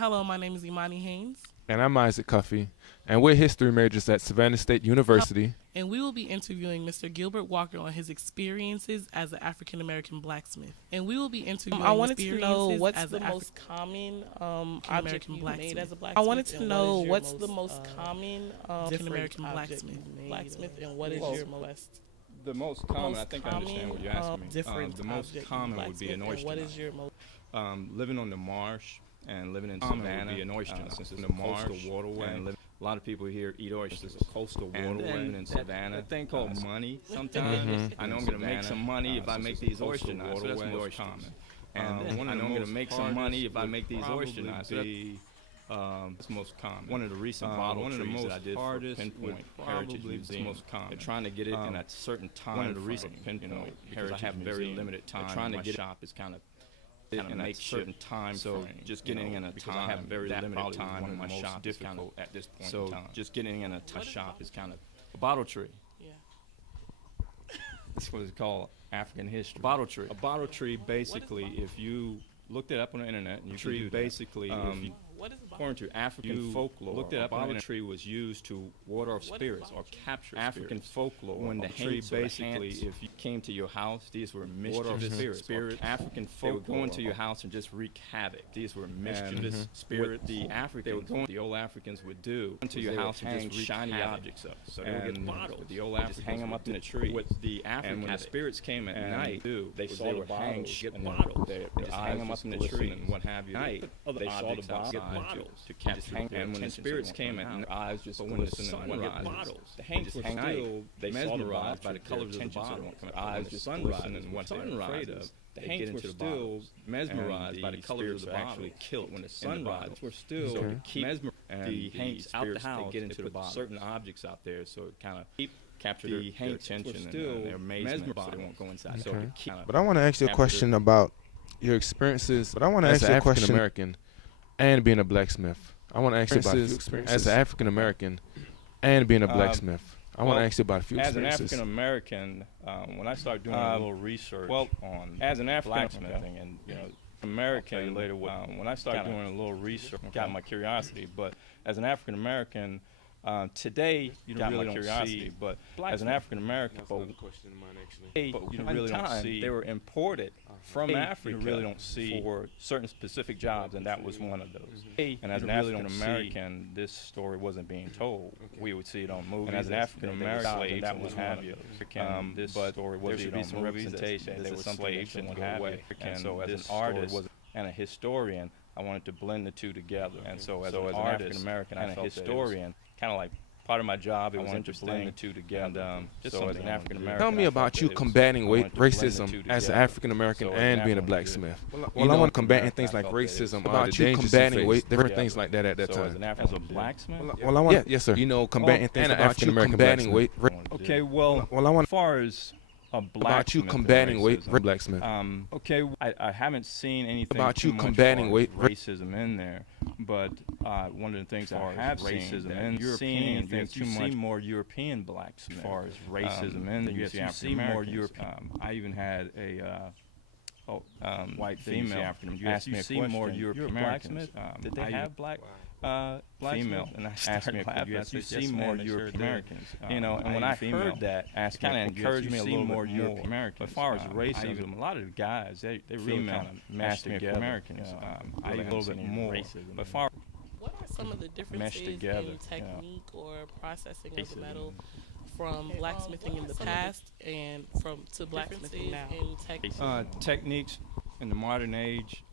Hello, my name is Imani Haynes. And I'm Isaac Cuffey, and we're history majors at Savannah State University. And we will be interviewing Mr. Gilbert Walker on his experiences as an African American blacksmith. And we will be interviewing. I wanted to know what's the most common object you made as a blacksmith. I wanted to know what's the most common African American blacksmith, and what is your most the most common? I think I understand what you're asking me. The most common would be an oyster. What is your most living on the marsh and living in Savannah would be an oyster since it's a coastal waterway. And a lot of people here eat oysters. It's a coastal waterway in Savannah. That thing called money. Sometimes I know I'm going to make some money if I make these oyster knives. So that's most common. And I know I'm going to make some money if I make these oyster knives. So it's most common. One of the recent bottle trees that I did for Pinpoint Heritage Museum. Most common. They're trying to get it in a certain time. One of the recent Pinpoint Heritage I have very limited time. Trying to get shop is kind of in a certain time. So just getting in a time, I have very limited time in my shop is kind of at this point. So just getting in a shop is kind of a bottle tree. Yeah. That's what it's called, African history. Bottle tree. A bottle tree, basically, if you looked it up on the internet, and you tree basically, according to African folklore, looked it up, a bottle tree was used to ward off spirits or capture African folklore. When the tree basically, if you came to your house, these were mischievous spirits. African folk would go into your house and just wreak havoc. These were mischievous spirits. The old Africans would do into your house and just wreak shiny objects up. So they would get bottles. The old Africans hang them up in a tree. With the African, and when the spirits came at night, they saw the bottles. Get bottles. They just hang them up in the tree and what have you. Night, they saw the bottles to capture. And when the spirits came at night, eyes just glistened and what bottles. The hanks were still mesmerized by the colors of the bottle. Eyes just glistened and what they were afraid of. The hanks were still mesmerized by the colors of the bottle. Actually killed when the sun rises. Were still to keep mesmerized. The hanks out the house. They get into the bottle. Certain objects out there, so it kind of capture their attention and their amazement, so they won't go inside. So but I want to ask you a question about your experiences. But I want to ask you a question. American and being a blacksmith. I want to ask you about your experiences as an African American and being a blacksmith. I want to ask you about a few experiences. As an African American, when I started doing a little research on as an blacksmithing and American later, when I started doing a little research, got my curiosity. But as an African American, today you really don't see. But as an African American, you really don't see. They were imported from Africa. You really don't see for certain specific jobs, and that was one of those. And as an African American, this story wasn't being told. We would see it on movies. And as an African American, that was one of those. This story was there should be some representation. There was slaves and what have you. And so, as an artist and a historian, I wanted to blend the two together. And so, as an African American and a historian, kind of like part of my job, it was to blend the two together. And so as an African American, tell me about you combating racism as an African American and being a blacksmith. Well, I want to combat things like racism, about you combating different things like that at that time. As a blacksmith? Well, I want yes, sir. Combating things about you combating okay, well, I want as far as about you combating blacksmith. Okay, I haven't seen anything about you combating racism in there, but one of the things I have seen in European, you see more European blacksmith. As far as racism in there, you see more European. I even had a white female ask me a question. More European blacksmith? Did they have black? Female, and I asked me, "Yes, you see more European Americans?" And when I heard that, it kind of encouraged me a little more Americans. But as far as racism, a lot of the guys, they really kind of mashed together. Americans, I even a little bit more. But far, what are some of the differences in technique or processing of the metal from blacksmithing in the past and to blacksmithing now? Techniques. In the modern age,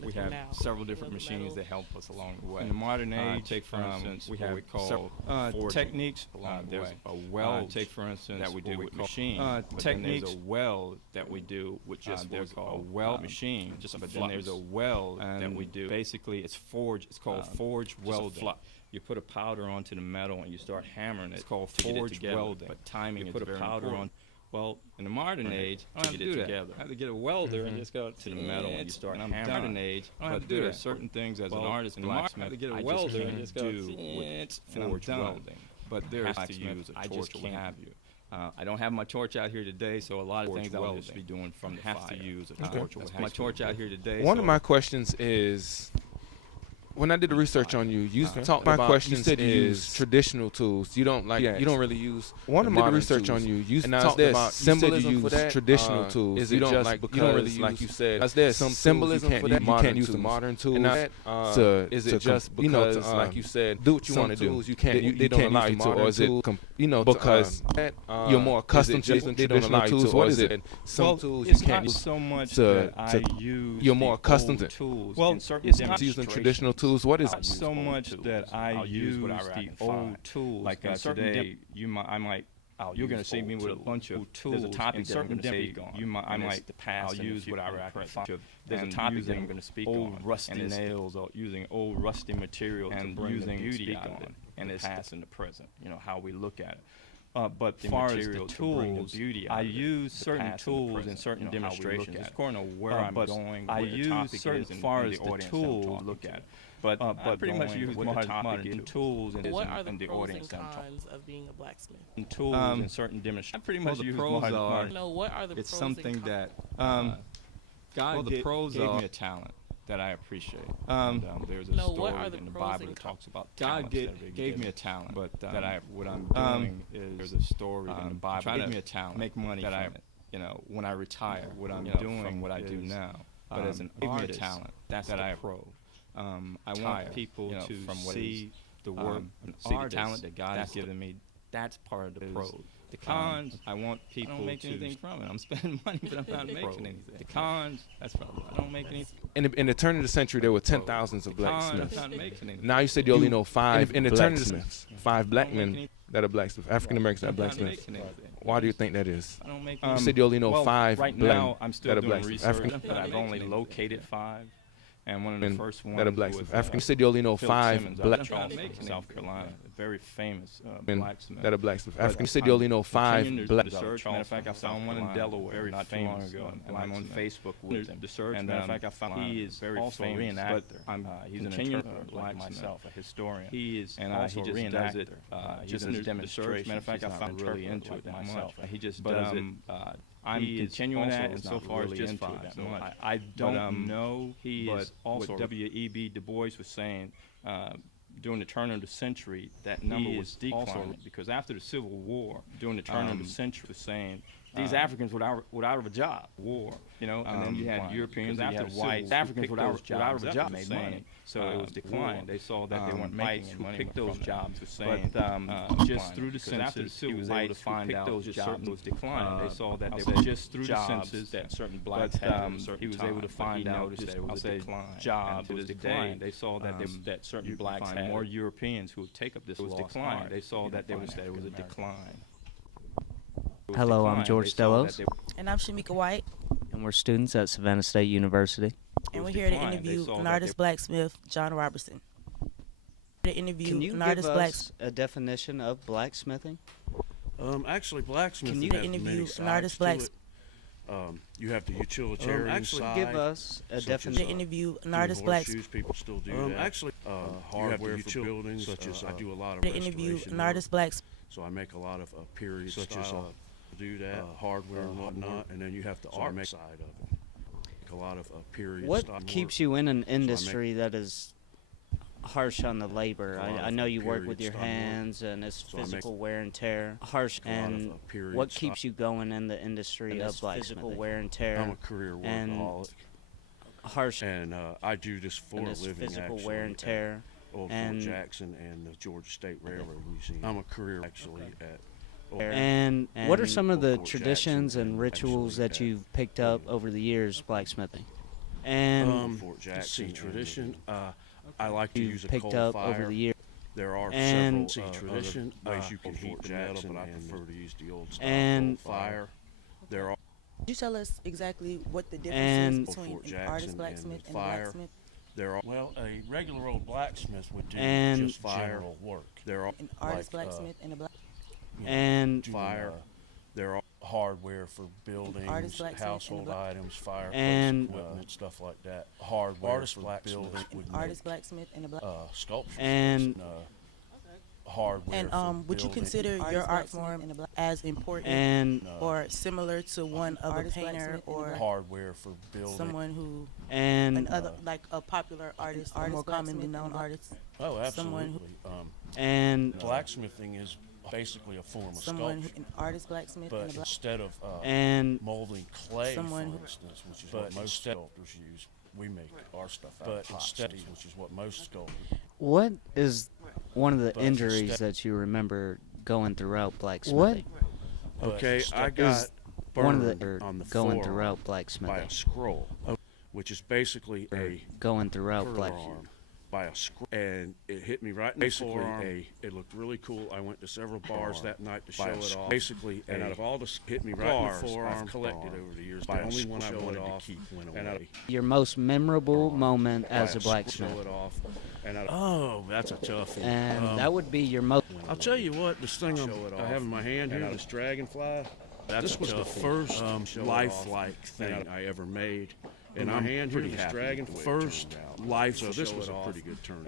we have several different machines that help us along the way. In the modern age, take for instance, we have what we call techniques along the way. A weld, take for instance, that we do with machine. Techniques, there's a weld that we do with just there's a weld machine. But then there's a weld that we do. Basically, it's forged. It's called forged welding. You put a powder onto the metal and you start hammering it. It's called forged welding. But timing is very important. You put a powder on. Well, in the modern age, to get it together, I have to get a welder and just go to the metal and you start hammering. Modern age, but there are certain things as an artist and blacksmith, I get a welder and just do with forged welding. But there's to use a torch or what have you. I don't have my torch out here today, so a lot of things I'll just be doing from the fire. To use a torch or what have you. My torch out here today. One of my questions is, when I did the research on you, you talked about. My question is traditional tools. You don't you don't really use. One of my research on you. You talked about symbolism for that. Traditional tools. Is it just because, you don't really use, like you said, there's some symbolism for that? You can't use the modern tools. Is it just because, like you said, do what you want to do? You can't. They don't allow you to, or is it because you're more accustomed to using traditional tools? What is it? Some tools you can't use so much that I use. You're more accustomed to tools. Well, it's not using traditional tools. What is it? So much that I use the old tools. Like today, you're going to see me with a bunch of tools. There's a topic that I'm going to speak on. I'll use what I can find. There's a topic that I'm going to speak on. Old rusty nails, or using old rusty materials and using beauty out of it. And it's past and the present. How we look at it. But as far as the tools, I use certain tools in certain demonstrations. It's according to where I'm going. I use certain, as far as the tools, look at it. But I pretty much use modern tools and what are the the pros audience and cons of being a blacksmith? And tools and certain demonstrations. I pretty much use modern. No, what are the it's pros something and that God gave me a talent that I appreciate. There's a story in the Bible that talks about God gave me a talent, but what I'm doing is there's a story in the Bible that gave me a talent, make money that when I retire, what I'm doing, what I do now. But as an artist, that's that I pro. I want people to see the work, see the talent that God has given me. That's part of the pros. The cons, I want people to. I don't make anything from it. I'm spending money, but I'm not making anything. The cons, that's probably. I don't make anything. In the turn of the century, there were 10,000s of blacksmiths. I'm not making anything. Now you said you only know 5 in the turn of the blacksmiths. 5 black men that are blacksmiths, African Americans that are blacksmiths. Why do you think that is? I don't make. You said you only know 5 right black now, I'm still that are doing blacksmiths. research, but I've only located 5. And one of the first ones that are blacksmiths. African. You said you only know 5 black. South Carolina, very famous blacksmith. That are blacksmiths. African. You said you only know 5 black. Matter of fact, I found one in Delaware not too long ago, and I'm on Facebook with him. And matter of fact, I found he is very also a reenactor. He's an interpreter like myself, a historian. He is also a reenactor. Just in his demonstration. Matter of fact, I found really into it myself. He just does it. I'm continuing that, and so far it's just fine. So I don't know, but also what W.E.B. Du Bois was saying during the turn of the century, that number was declining because after the Civil War, during the turn of the century, was saying these Africans were out of a job, and then you had Europeans, after whites, Africans were out of a job, made money, so it was declined. They saw that they weren't making any money. Picked those jobs, but just through the census, he was able to find out those jobs was declining. They saw that they were just through the census that certain blacks had. He was able to find out that it was a decline. Jobs was declining. They saw that certain blacks had more Europeans who would take up this lost decline. They saw that it was a decline. Hello, I'm George Delos. And I'm Shamika White. And we're students at Savannah State University. And we're here to interview an artist blacksmith, John Robertson. Can you give us a definition of blacksmithing? Actually, blacksmithing. Can you interview an artist blacksmith? You have the utilitarian side. Give us a definition. To interview an artist blacksmith. People still do that. Hardware for buildings, such as I do a lot of to interview an artist blacksmith. So I make a lot of period style. Do that hardware and whatnot, and then you have the art side of it. Make a lot of period. What keeps you in an industry that is harsh on the labor? I know you work with your hands, and it's physical wear and tear. Harsh. And what keeps you going in the industry of blacksmithing? Physical wear and tear. I'm a career workaholic. Harsh. And I do this for a living. Physical wear and tear. Old Fort Jackson and the Georgia State Railroad Museum. I'm a career actually at. And what are some of the traditions and rituals that you've picked up over the years blacksmithing? And Fort Jackson tradition. I like to use a coal fire. Over the years. There are several tradition ways you can heat the metal, but I prefer to use the old style coal fire. There are. Could you tell us exactly what the difference is between an artist blacksmith and a blacksmith? Well, a regular old blacksmith would do just general work. There are an artist blacksmith and a blacksmith. And fire. There are hardware for buildings, household items, fire equipment, stuff like that. Hardware for buildings. Artist blacksmith and a blacksmith. Sculpture. And hardware. And would you consider your art form as important And or similar to one of a painter or hardware for building? someone who and like a popular artist, a more commonly known artist? Oh, Someone absolutely. and Blacksmithing is basically a form of Someone sculpture. an artist blacksmith But and a instead of and molding clay, Someone for who- instance, which is what most sculptors use, we make our stuff out of epoxy, which is what most sculptors. what is one of the But injuries instead- that you remember going throughout blacksmithing? Okay, But I got is one of burned the on the going forearm throughout by blacksmithing, a scroll, which is basically a going throughout black. forearm by a scroll, and it hit me right in the forearm. It looked really cool. I went to several bars that night to show it off. Basically, and out of all the hit me right in the forearm I've collected over the years, the only one I wanted to keep went away. Your most memorable moment as a Show blacksmith, it off. Oh, that's a tough one. and that would be your most. I'll tell you what, this thing I have in my hand here, this dragonfly, this was the first lifelike thing I ever made. And I'm pretty happy with the first life, so this was a pretty good turn.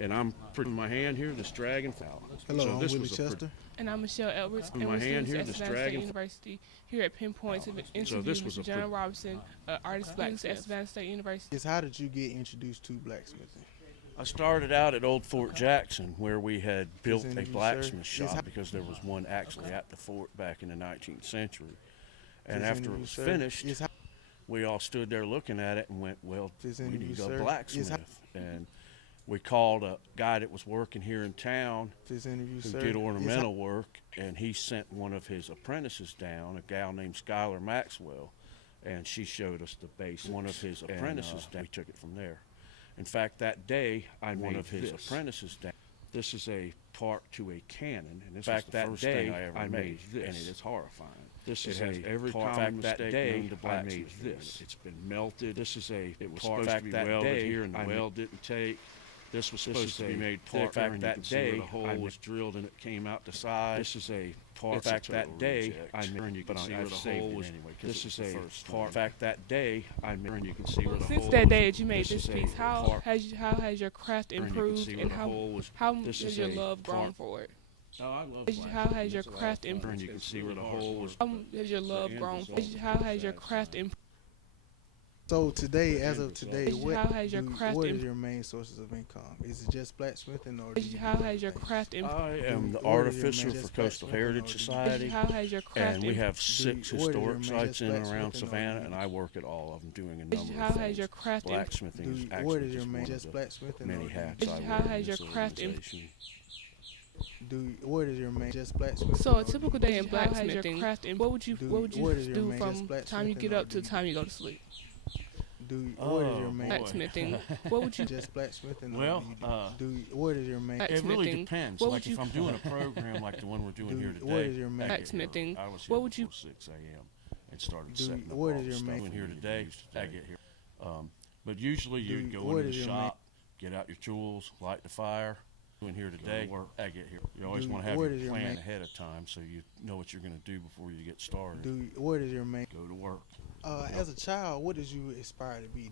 And I'm putting my hand here, this dragonfly. Hello, so I'm this Willie was Chester. And I'm Michelle Edwards, In and my we're hand students here, at this Savannah State dragon- University here at Pinpoint to interview this was Mr. John Robinson, artist blacksmith at Savannah State University. Is how did you get introduced to blacksmithing? I started out at Old Fort Jackson, where we had built a interview, blacksmith sir. shop because there was one actually at the fort back in the 19th century. And This after it interview, was sir, finished, is how- we all stood there looking at it and went, well, This we interview, need sir, a is blacksmith. how- And we called a guy that was working here in town This interview, who sir, did is ornamental work, and he sent one of his apprentices down, a gal named Skylar Maxwell, and she showed us the base. One of his apprentices down. We took it from there. In fact, that day I made one of his apprentices down. This is a part to a cannon, and in fact, that day I made this, and it is horrifying. This is every common mistake known to blacksmith. This. It's been melted. This is a. It was supposed to be welded here, and the weld didn't take. This was supposed to be made thicker, and that day the hole was drilled and it came out the side. This is a part. In fact, that day I made, and you can see where the hole was. This is a part. In fact, that day I made, and you can see where the hole. Since that day that you made this piece, how has your craft improved, and how has your love grown for it? Oh, I love How has your craft improved? And you can see where the hole was. How has your love grown? How has your craft improved? So today, as of today, How has your craft what imp- is your main sources of income? Is it just blacksmithing, or How has your craft improved? I am the What is your artificer major for Coastal Heritage Society, How has your craft and we improved? have 6 what is your historic major sites in and around blacksmithing Savannah, or- and I work at all of them doing a number How of has things. your craft improved? Blacksmithing is what actually is your just main one just of the blacksmithing? many or hats I How wear has in your this craft imp- organization. what is your main just blacksmithing? So a or typical day in blacksmithing, what would you what is your do main from just time you get blacksmithing, up to or the time you go to sleep? what is your main Blacksmithing. What would you just blacksmithing? or Well, what is your main It really Blacksmithing. depends. What Like would if you- I'm doing a program like the one we're doing here today, what is your main I get here- Blacksmithing. I was What here would you- before 6 a.m. and started Do- setting up what all is the your stuff main- in here today. I get here. But usually you go what into is the your main- shop, get out your tools, light the fire. In here today, I get here. You always Do- want to have what your is your plan main- ahead of time so you know what you're going to do before you get started. what is your main? Go to work. As a child, what did you aspire to be?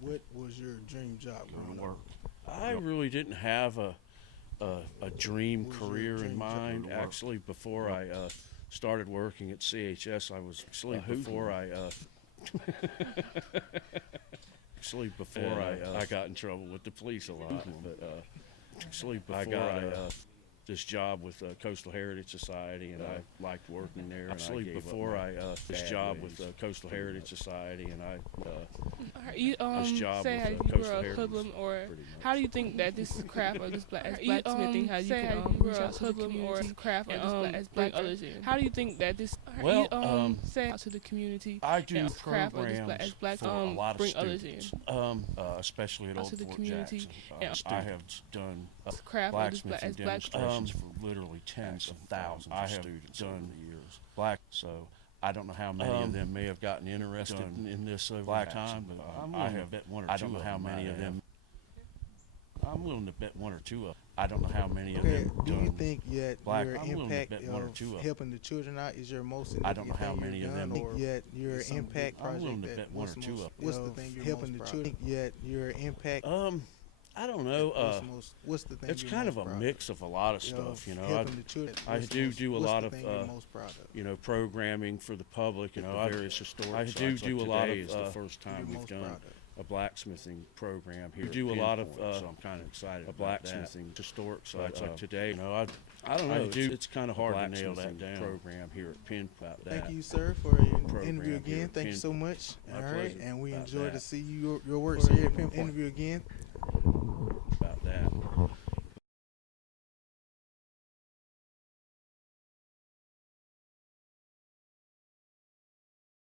What was your dream job Go growing to up? work. I really didn't have a dream What was your career dream in job? mind. Go to work. Actually, before I started working at CHS, I was actually before I I got in trouble with the police a lot. But actually, before I got this job with Coastal Heritage Society, and I liked working there. Actually, before I this job with Coastal Heritage Society, and I you this job say how with you grew Coastal up Heritage hoodlum, or pretty much. how do you think that this craft or this blacksmithing, how you say can how you grew reach out up to the hoodlum or community, craft and, or as bring black others in? How do you think that this Well, say out to the community? I do and craft or this programs black for a lot of bring others in? students, especially at Out Old to the Fort community Jackson. and I have done Craft or this blacksmithing as black demonstrations for literally tens of thousands of students done years. So I don't know how many of them may have gotten interested in this over time, but I have bet one or two. I don't know how many of them. I'm willing to bet one or two of. I don't know how many of Okay, them do you done. think yet black- your I'm willing to impact bet one or of two of helping the children out is your most I don't know significant how thing many you've of them done, or or yet your some impact I'm willing project to that bet one what's or the two most, of what's the thing you're helping the children yet your impact I don't know. What's the thing? It's kind of a mix of a lot of stuff, you know. I do a lot of programming for the public. You know, various historic. I do a lot of. It's the first time we've done a blacksmithing program here. We do a lot of. So I'm kind of excited. A blacksmithing historic sites like today. You know, I don't know. It's kind of hard to nail that down. Program here at Penn about that. Thank you, sir, for your interview again. Thank you so much. All right, and we enjoy to see your works here at Penn. Interview again. About that.